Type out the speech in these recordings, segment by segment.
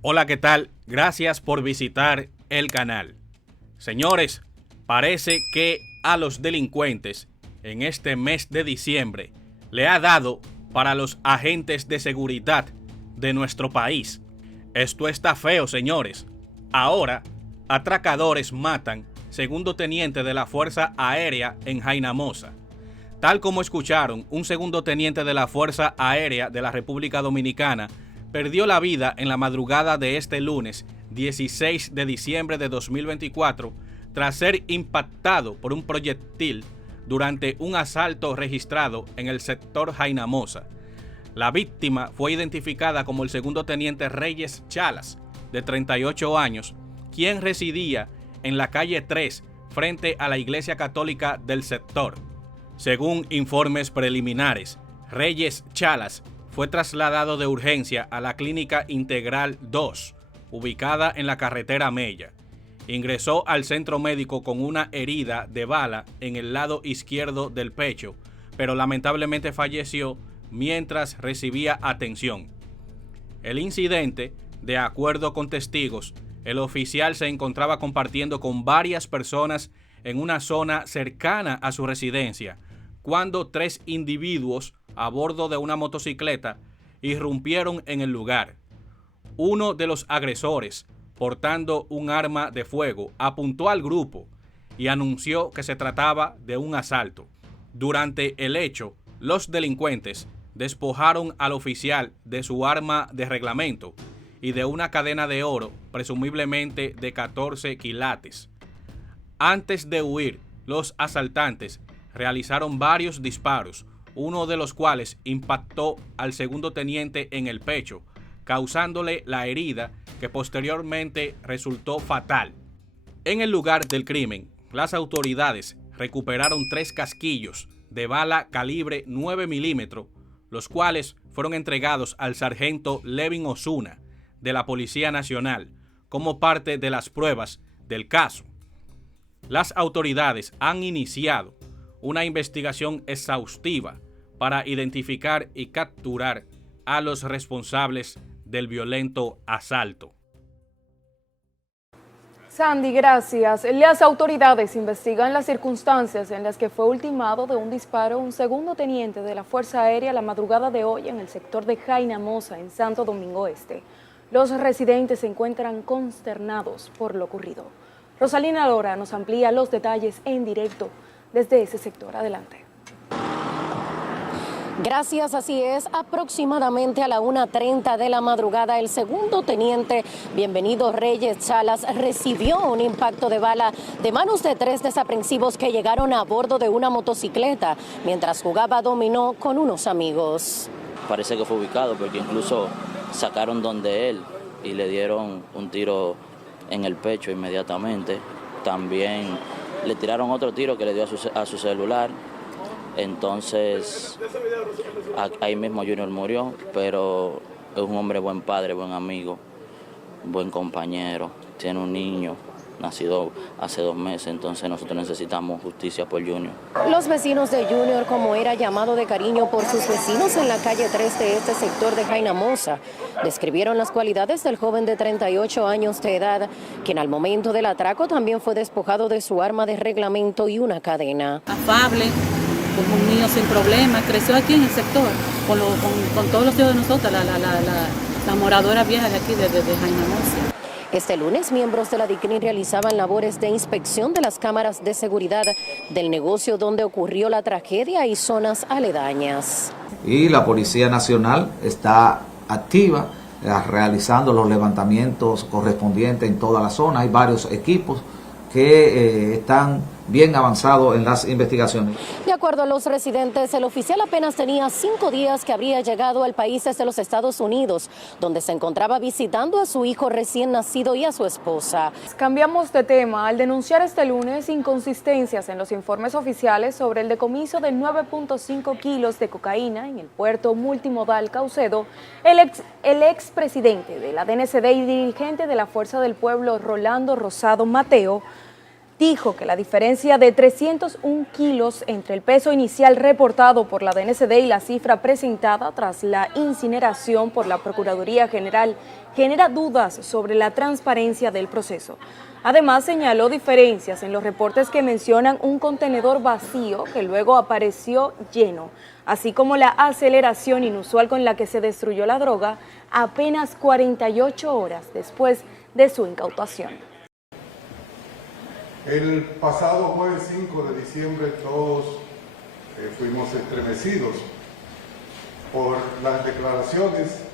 Hola, ¿qué tal? Gracias por visitar el canal. Señores, parece que a los delincuentes en este mes de diciembre le ha dado para los agentes de seguridad de nuestro país. Esto está feo, señores. Ahora, atracadores matan segundo teniente de la Fuerza Aérea en Jaynamosa. Tal como escucharon, un segundo teniente de la Fuerza Aérea de la República Dominicana perdió la vida en la madrugada de este lunes 16 de diciembre de 2024 tras ser impactado por un proyectil durante un asalto registrado en el sector Jaynamosa. La víctima fue identificada como el segundo teniente Reyes Chalas, de 38 años, quien residía en la calle 3 frente a la Iglesia Católica del sector. Según informes preliminares, Reyes Chalas fue trasladado de urgencia a la Clínica Integral 2, ubicada en la carretera Mella. Ingresó al centro médico con una herida de bala en el lado izquierdo del pecho, pero lamentablemente falleció mientras recibía atención. El incidente, de acuerdo con testigos, el oficial se encontraba compartiendo con varias personas en una zona cercana a su residencia, cuando 3 individuos a bordo de una motocicleta irrumpieron en el lugar. Uno de los agresores, portando un arma de fuego, apuntó al grupo y anunció que se trataba de un asalto. Durante el hecho, los delincuentes despojaron al oficial de su arma de reglamento y de una cadena de oro, presumiblemente de 14 quilates. Antes de huir, los asaltantes realizaron varios disparos, uno de los cuales impactó al segundo teniente en el pecho, causándole la herida que posteriormente resultó fatal. En el lugar del crimen, las autoridades recuperaron 3 casquillos de bala calibre 9 milímetros, los cuales fueron entregados al sargento Levin Osuna de la Policía Nacional como parte de las pruebas del caso. Las autoridades han iniciado una investigación exhaustiva para identificar y capturar a los responsables del violento asalto. Sandy, gracias. Las autoridades investigan las circunstancias en las que fue ultimado de un disparo un segundo teniente de la Fuerza Aérea la madrugada de hoy en el sector de Jaynamosa, en Santo Domingo Este. Los residentes se encuentran consternados por lo ocurrido. Rosalina Lora nos amplía los detalles en directo desde ese sector. Adelante. Gracias, así es. Aproximadamente a la 1:30 de la madrugada, el segundo teniente Bienvenido Reyes Chalas recibió un impacto de bala de manos de 3 desaprensivos que llegaron a bordo de una motocicleta mientras jugaba dominó con unos amigos. Parece que fue ubicado porque incluso sacaron donde él y le dieron un tiro en el pecho inmediatamente. También le tiraron otro tiro que le dio a su celular. Entonces, ahí mismo Junior murió, pero es un hombre buen padre, buen amigo, buen compañero. Tiene un niño, nacido hace 2 meses, entonces nosotros necesitamos justicia por Junior. Los vecinos de Junior, como era llamado de cariño por sus vecinos en la calle 3 de este sector de Jaynamosa, describieron las cualidades del joven de 38 años de edad, quien al momento del atraco también fue despojado de su arma de reglamento y una cadena. Afable, como un niño sin problemas, creció aquí en el sector, con todos los hijos de nosotros, la moradora vieja de aquí, de Jaynamosa. Este lunes, miembros de la DICNI realizaban labores de inspección de las cámaras de seguridad del negocio donde ocurrió la tragedia y zonas aledañas. Y la Policía Nacional está activa realizando los levantamientos correspondientes en toda la zona. Hay varios equipos que están bien avanzados en las investigaciones. De acuerdo a los residentes, el oficial apenas tenía 5 días que habría llegado al país desde los Estados Unidos, donde se encontraba visitando a su hijo recién nacido y a su esposa. Cambiamos de tema. Al denunciar este lunes inconsistencias en los informes oficiales sobre el decomiso de 9.5 kilos de cocaína en el puerto multimodal Caucedo, el expresidente de la DNCD y dirigente de la Fuerza del Pueblo, Rolando Rosado Mateo, dijo que la diferencia de 301 kilos entre el peso inicial reportado por la DNCD y la cifra presentada tras la incineración por la Procuraduría General genera dudas sobre la transparencia del proceso. Además, señaló diferencias en los reportes que mencionan un contenedor vacío que luego apareció lleno, así como la aceleración inusual con la que se destruyó la droga apenas 48 horas después de su incautación. El pasado jueves 5 de diciembre todos fuimos estremecidos por las declaraciones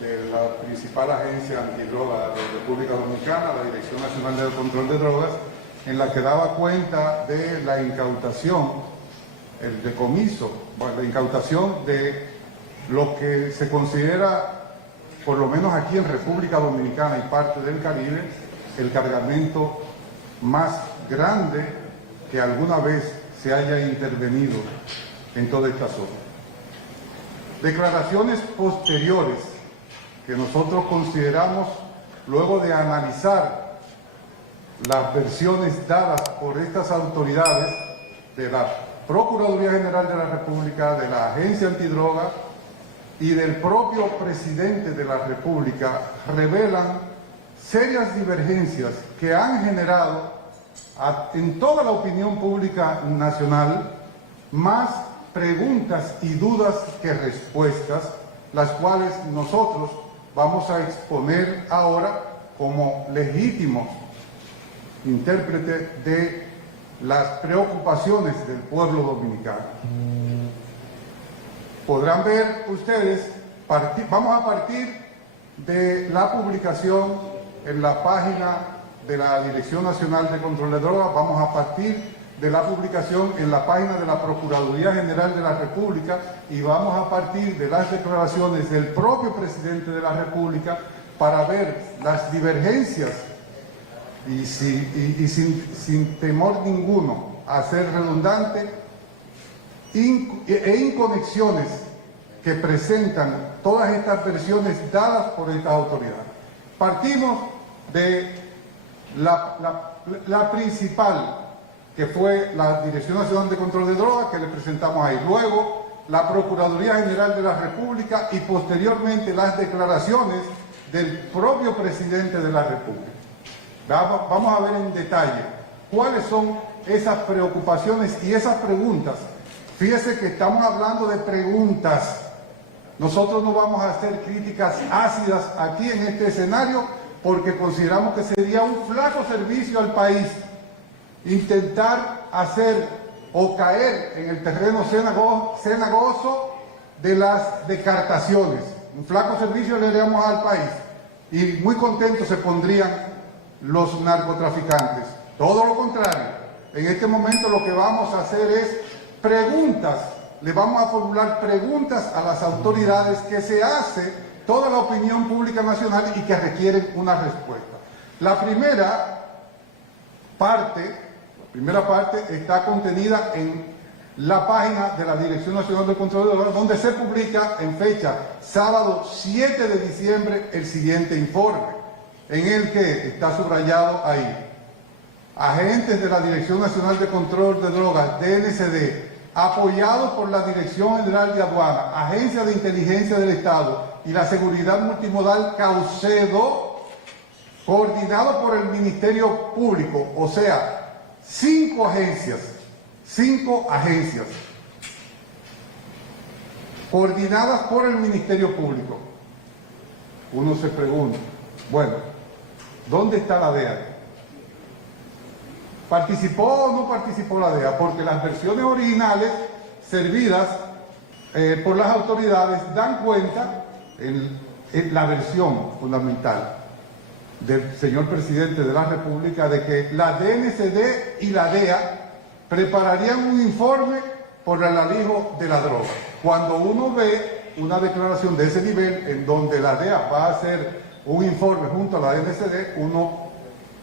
de la principal agencia antidroga de República Dominicana, la Dirección Nacional de Control de Drogas, en la que daba cuenta de la incautación, el decomiso, la incautación de lo que se considera, por lo menos aquí en República Dominicana y parte del Caribe, el cargamento más grande que alguna vez se haya intervenido en toda esta zona. Declaraciones posteriores que nosotros consideramos, luego de analizar las versiones dadas por estas autoridades de la Procuraduría General de la República, de la Agencia Antidroga y del propio presidente de la República, revelan serias divergencias que han generado en toda la opinión pública nacional más preguntas y dudas que respuestas, las cuales nosotros vamos a exponer ahora como legítimos intérpretes de las preocupaciones del pueblo dominicano. Podrán ver ustedes, vamos a partir de la publicación en la página de la Dirección Nacional de Control de Drogas, vamos a partir de la publicación en la página de la Procuraduría General de la República y vamos a partir de las declaraciones del propio presidente de la República para ver las divergencias y sin temor ninguno a ser redundante e inconexiones que presentan todas estas versiones dadas por estas autoridades. Partimos de la principal, que fue la Dirección Nacional de Control de Drogas, que le presentamos ahí. Luego, la Procuraduría General de la República y posteriormente las declaraciones del propio presidente de la República. Vamos a ver en detalle cuáles son esas preocupaciones y esas preguntas. Fíjese que estamos hablando de preguntas. Nosotros no vamos a hacer críticas ácidas aquí en este escenario porque consideramos que sería un flaco servicio al país intentar hacer o caer en el terreno cenagoso de las descartaciones. Un flaco servicio le haríamos al país y muy contentos se pondrían los narcotraficantes. Todo lo contrario, en este momento lo que vamos a hacer es preguntas, le vamos a formular preguntas a las autoridades que se hace toda la opinión pública nacional y que requieren una respuesta. La primera parte está contenida en la página de la Dirección Nacional de Control de Drogas, donde se publica en fecha sábado 7 de diciembre el siguiente informe, en el que está subrayado ahí: agentes de la Dirección Nacional de Control de Drogas, DNCD, apoyados por la Dirección General de Aduana, Agencia de Inteligencia del Estado y la Seguridad Multimodal Caucedo, coordinado por el Ministerio Público, o sea, 5 agencias, coordinadas por el Ministerio Público. Uno se pregunta, bueno, ¿dónde está la DEA? ¿Participó o no participó la DEA? Porque las versiones originales servidas por las autoridades dan cuenta, en la versión fundamental del señor presidente de la República, de que la DNCD y la DEA prepararían un informe por el alijo de la droga. Cuando uno ve una declaración de ese nivel, en donde la DEA va a hacer un informe junto a la DNCD, uno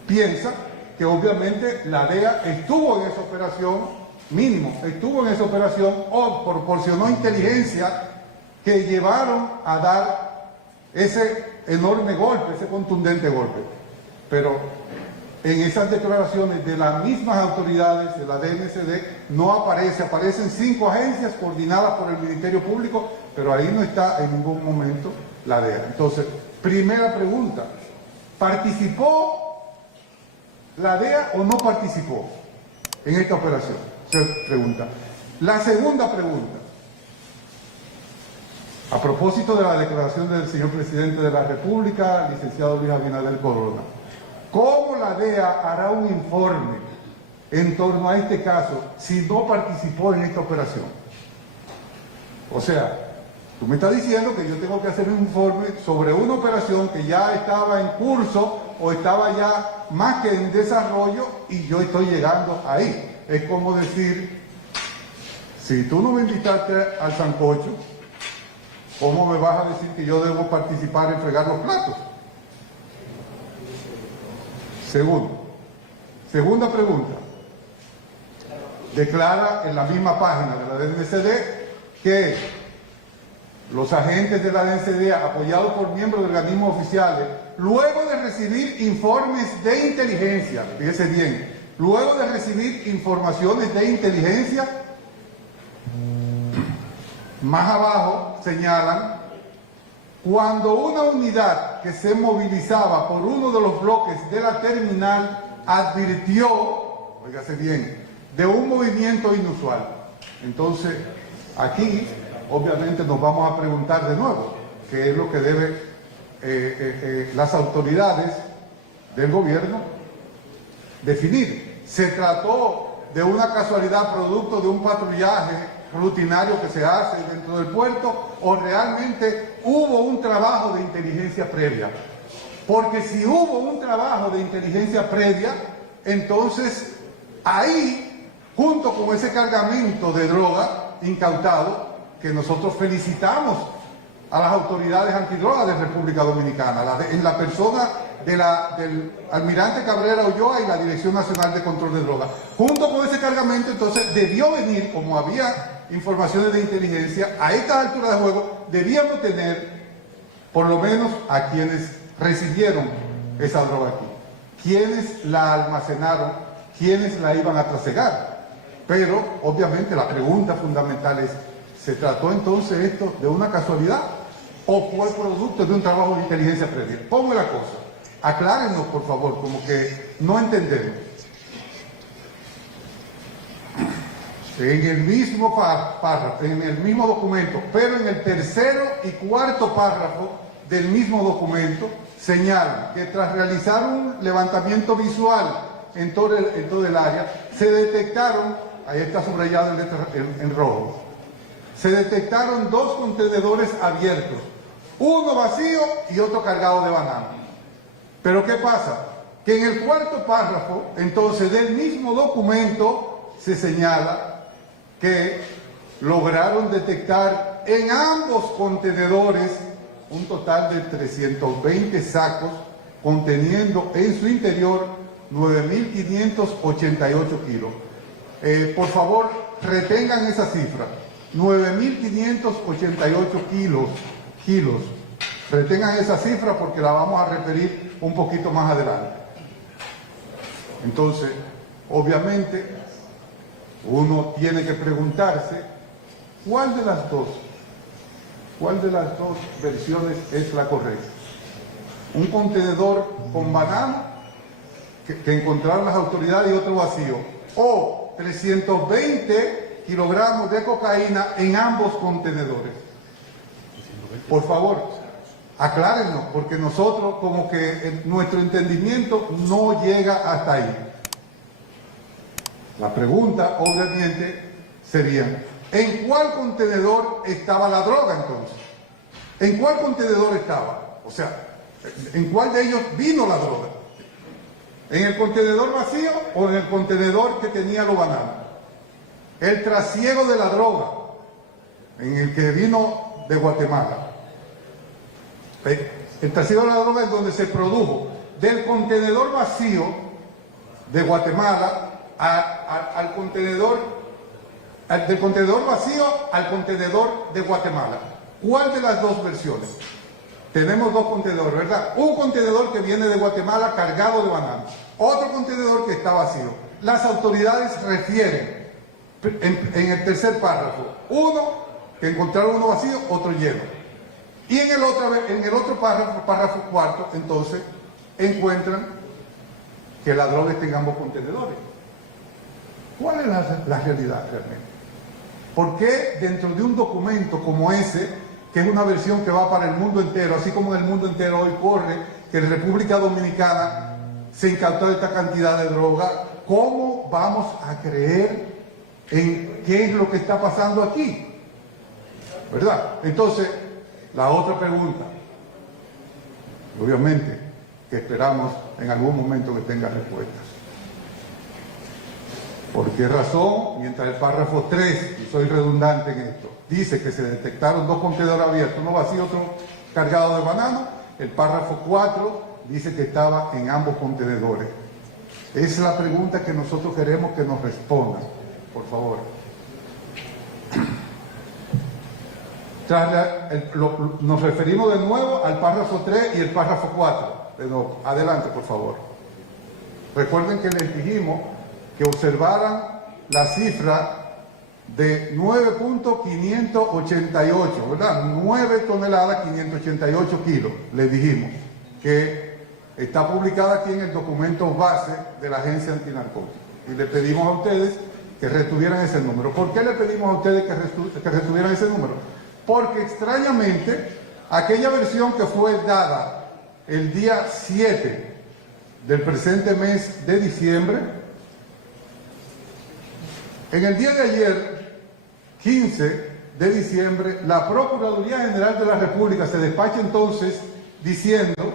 piensa que obviamente la DEA estuvo en esa operación, mínimo, estuvo en esa operación o proporcionó inteligencia que llevaron a dar ese enorme golpe, ese contundente golpe. Pero en esas declaraciones de las mismas autoridades de la DNCD no aparece, aparecen 5 agencias coordinadas por el Ministerio Público, pero ahí no está en ningún momento la DEA. Entonces, primera pregunta, ¿participó la DEA o no participó en esta operación? Se pregunta. La segunda pregunta, a propósito de la declaración del señor presidente de la República, licenciado Luis Abinader Corona, ¿cómo la DEA hará un informe en torno a este caso si no participó en esta operación? O sea, tú me estás diciendo que yo tengo que hacer un informe sobre una operación que ya estaba en curso o estaba ya más que en desarrollo y yo estoy llegando ahí. Es como decir, si tú no me invitaste al sancocho, ¿cómo me vas a decir que yo debo participar en fregar los platos? Segunda pregunta. Declara en la misma página de la DNCD que los agentes de la DNCD, apoyados por miembros de organismos oficiales, luego de recibir informes de inteligencia, fíjese bien, luego de recibir informaciones de inteligencia, más abajo señalan, cuando una unidad que se movilizaba por uno de los bloques de la terminal advirtió, óigase bien, de un movimiento inusual. Entonces, aquí obviamente nos vamos a preguntar de nuevo, qué es lo que deben las autoridades del gobierno definir. ¿Se trató de una casualidad producto de un patrullaje rutinario que se hace dentro del puerto o realmente hubo un trabajo de inteligencia previa? Porque si hubo un trabajo de inteligencia previa, entonces ahí, junto con ese cargamento de droga incautado, que nosotros felicitamos a las autoridades antidrogas de República Dominicana, en la persona del almirante Cabrera Ulloa y la Dirección Nacional de Control de Drogas. Junto con ese cargamento, entonces, debió venir, como había informaciones de inteligencia, a esta altura de juego, debíamos tener, por lo menos, a quienes recibieron esa droga aquí, quienes la almacenaron, quienes la iban a trasegar. Pero, obviamente, la pregunta fundamental es, ¿se trató entonces esto de una casualidad o fue producto de un trabajo de inteligencia previa? ¿Cómo es la cosa? Aclárenos, por favor, como que no entendemos. En el mismo párrafo, en el mismo documento, pero en el tercero y cuarto párrafo del mismo documento, señalan que tras realizar un levantamiento visual en todo el área, se detectaron, ahí está subrayado en letra en rojo, se detectaron 2 contenedores abiertos, uno vacío y otro cargado de banano. Pero ¿qué pasa? Que en el cuarto párrafo, entonces, del mismo documento, se señala que lograron detectar en ambos contenedores un total de 320 sacos conteniendo en su interior 9.588 kilos. Por favor, retengan esa cifra, 9.588 kilos. Retengan esa cifra porque la vamos a referir un poquito más adelante. Entonces, obviamente, uno tiene que preguntarse ¿cuál de las dos versiones es la correcta? Un contenedor con banano que encontraron las autoridades y otro vacío, o 320 kilogramos de cocaína en ambos contenedores. Por favor, aclárenos, porque nosotros como que nuestro entendimiento no llega hasta ahí. La pregunta, obviamente, sería, ¿en cuál contenedor estaba la droga entonces? ¿En cuál contenedor estaba? O sea, ¿en cuál de ellos vino la droga? ¿En el contenedor vacío o en el contenedor que tenía los bananos? El trasiego de la droga, en el que vino de Guatemala. El trasiego de la droga es donde se produjo del contenedor vacío de Guatemala al contenedor, del contenedor vacío al contenedor de Guatemala. ¿Cuál de las dos versiones? Tenemos 2 contenedores, ¿verdad? Un contenedor que viene de Guatemala cargado de bananos Otro contenedor que está vacío. Las autoridades refieren en el tercer párrafo, uno, que encontraron uno vacío, otro lleno. Y en el otro párrafo cuarto, entonces, encuentran que la droga está en ambos contenedores. ¿Cuál es la realidad realmente? ¿Por qué dentro de un documento como ese, que es una versión que va para el mundo entero, así como en el mundo entero hoy corre que en República Dominicana se incautó esta cantidad de droga, cómo vamos a creer en qué es lo que está pasando aquí? ¿Verdad? Entonces, la otra pregunta, obviamente, que esperamos en algún momento que tenga respuestas. ¿Por qué razón, mientras el párrafo 3, y soy redundante en esto, dice que se detectaron 2 contenedores abiertos, uno vacío, otro cargado de banano, el párrafo 4 dice que estaba en ambos contenedores? Es la pregunta que nosotros queremos que nos respondan, por favor. Nos referimos de nuevo al párrafo 3 y el párrafo 4. De nuevo, adelante, por favor. Recuerden que les dijimos que observaran la cifra de 9.588, ¿verdad? 9 toneladas, 588 kilos, les dijimos, que está publicada aquí en el documento base de la Agencia Antinarcóticos. Y le pedimos a ustedes que retuvieran ese número. ¿Por qué le pedimos a ustedes que retuvieran ese número? Porque extrañamente, aquella versión que fue dada el día 7 del presente mes de diciembre, en el día de ayer, 15 de diciembre, la Procuraduría General de la República se despacha entonces diciendo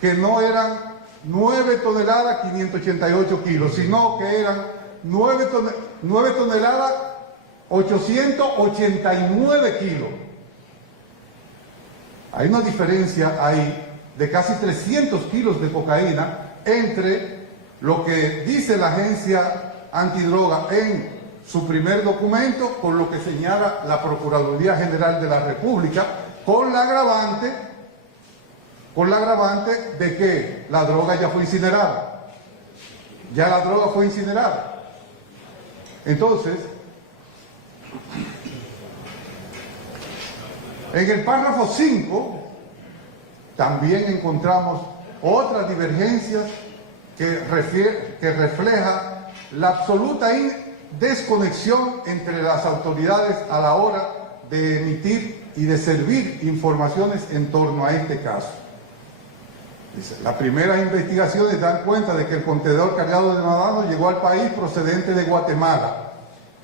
que no eran 9 toneladas 588 kilos, sino que eran 9 toneladas 889 kilos. Hay una diferencia ahí de casi 300 kilos de cocaína entre lo que dice la agencia antidroga en su primer documento con lo que señala la Procuraduría General de la República, con la agravante de que la droga ya fue incinerada. Ya la droga fue incinerada. Entonces, en el párrafo 5 también encontramos otras divergencias que refleja la absoluta desconexión entre las autoridades a la hora de emitir y de servir informaciones en torno a este caso. Dice, las primeras investigaciones dan cuenta de que el contenedor cargado de banano llegó al país procedente de Guatemala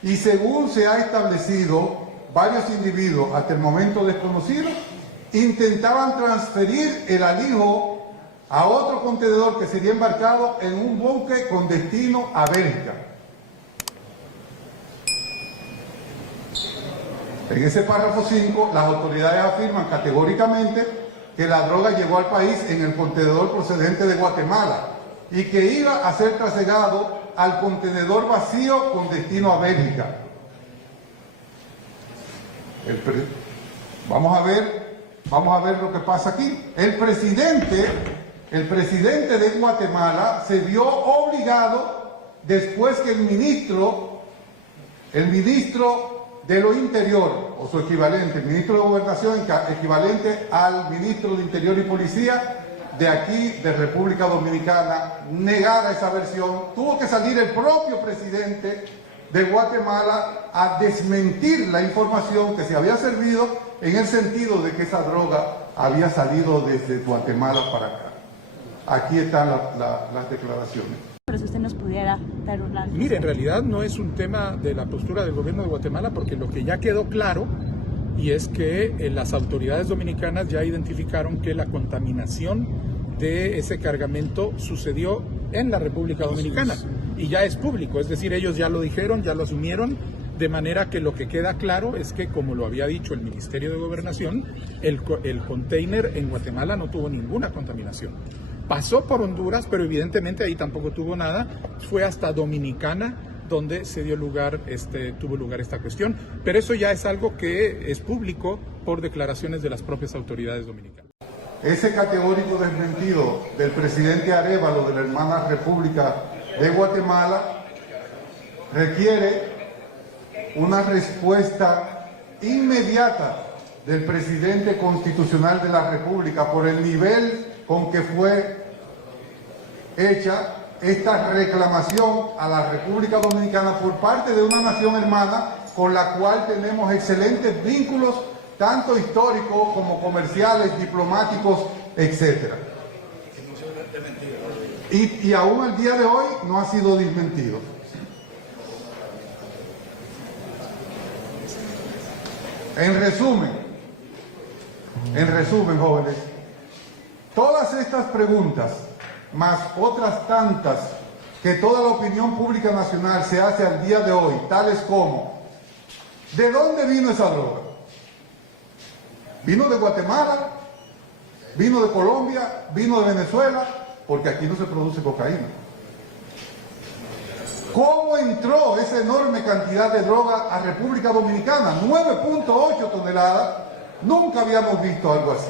y según se ha establecido, varios individuos hasta el momento desconocidos intentaban transferir el alijo a otro contenedor que sería embarcado en un buque con destino a Bélgica. En ese párrafo 5, las autoridades afirman categóricamente que la droga llegó al país en el contenedor procedente de Guatemala y que iba a ser trasladado al contenedor vacío con destino a Bélgica. Vamos a ver lo que pasa aquí. El presidente de Guatemala se vio obligado, después que el ministro de lo Interior, o su equivalente, el ministro de Gobernación, equivalente al ministro de Interior y Policía de aquí, de República Dominicana, negara esa versión. Tuvo que salir el propio presidente de Guatemala a desmentir la información que se había servido en el sentido de que esa droga había salido desde Guatemala para acá. Aquí están las declaraciones. Pero si usted nos pudiera dar una... Mire, en realidad no es un tema de la postura del gobierno de Guatemala, porque lo que ya quedó claro y es que las autoridades dominicanas ya identificaron que la contaminación de ese cargamento sucedió en la República Dominicana y ya es público, es decir, ellos ya lo dijeron, ya lo asumieron, de manera que lo que queda claro es que, como lo había dicho el Ministerio de Gobernación, el container en Guatemala no tuvo ninguna contaminación. Pasó por Honduras, pero evidentemente ahí tampoco tuvo nada, fue hasta Dominicana donde tuvo lugar esta cuestión, pero eso ya es algo que es público por declaraciones de las propias autoridades dominicanas. ese categórico desmentido del presidente Arévalo de la hermana República de Guatemala requiere una respuesta inmediata del presidente constitucional de la República por el nivel con que fue hecha esta reclamación a la República Dominicana por parte de una nación hermana con la cual tenemos excelentes vínculos, tanto históricos como comerciales, diplomáticos, etc. Y aún al día de hoy no ha sido desmentido. En resumen, jóvenes, todas estas preguntas, más otras tantas que toda la opinión pública nacional se hace al día de hoy, tales como: ¿de dónde vino esa droga? ¿Vino de Guatemala? ¿Vino de Colombia? ¿Vino de Venezuela? Porque aquí no se produce cocaína. ¿Cómo entró esa enorme cantidad de droga a República Dominicana? 9.8 toneladas. Nunca habíamos visto algo así.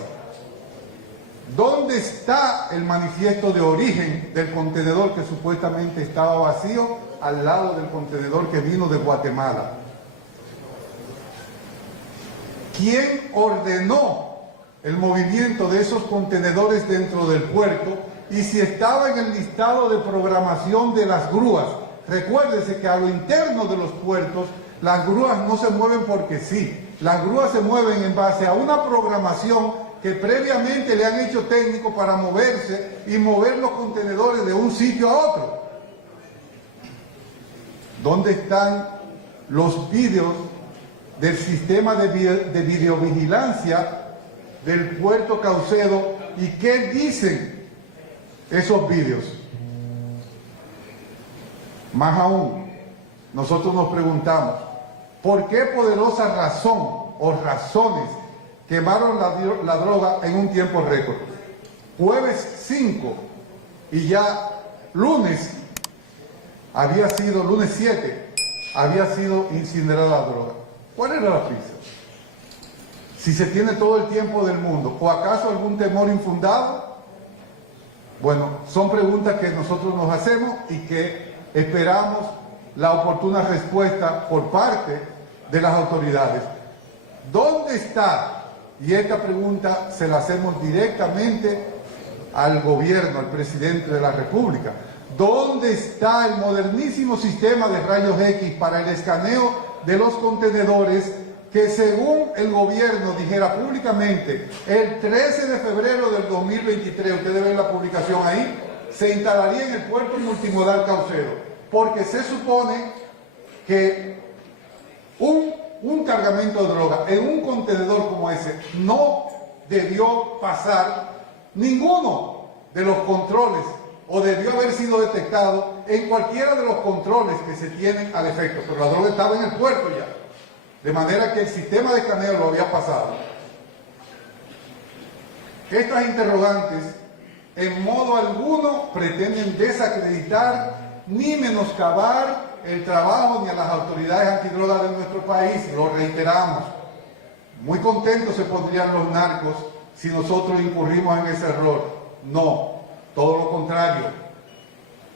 ¿Dónde está el manifiesto de origen del contenedor que supuestamente estaba vacío al lado del contenedor que vino de Guatemala? ¿Quién ordenó el movimiento de esos contenedores dentro del puerto? Y si estaba en el listado de programación de las grúas. Recuérdese que a lo interno de los puertos las grúas no se mueven porque sí. Las grúas se mueven en base a una programación que previamente le han hecho técnicos para moverse y mover los contenedores de un sitio a otro. ¿Dónde están los vídeos del sistema de videovigilancia del puerto Caucedo y qué dicen esos vídeos? Más aún, nosotros nos preguntamos, ¿por qué poderosa razón o razones quemaron la droga en un tiempo récord? Jueves 5 y ya lunes 7, había sido incinerada la droga. ¿Cuál era la prisa? Si se tiene todo el tiempo del mundo, ¿o acaso algún temor infundado? Bueno, son preguntas que nosotros nos hacemos y que esperamos la oportuna respuesta por parte de las autoridades. ¿Dónde está? Y esta pregunta se la hacemos directamente al gobierno, al presidente de la República. ¿Dónde está el modernísimo sistema de rayos X para el escaneo de los contenedores que, según el gobierno dijera públicamente, el 13 de febrero del 2023, ustedes ven la publicación ahí, se instalaría en el puerto multimodal Caucedo? Porque se supone que un cargamento de droga en un contenedor como ese no debió pasar ninguno de los controles o debió haber sido detectado en cualquiera de los controles que se tienen al efecto, pero la droga estaba en el puerto ya, de manera que el sistema de escaneo lo había pasado. Estas interrogantes en modo alguno pretenden desacreditar ni menoscabar el trabajo ni a las autoridades antidrogas de nuestro país, lo reiteramos. Muy contentos se pondrían los narcos si nosotros incurrimos en ese error. No, todo lo contrario.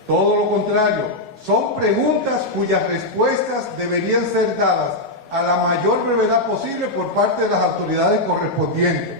Todo lo contrario. Son preguntas cuyas respuestas deberían ser dadas a la mayor brevedad posible por parte de las autoridades correspondientes.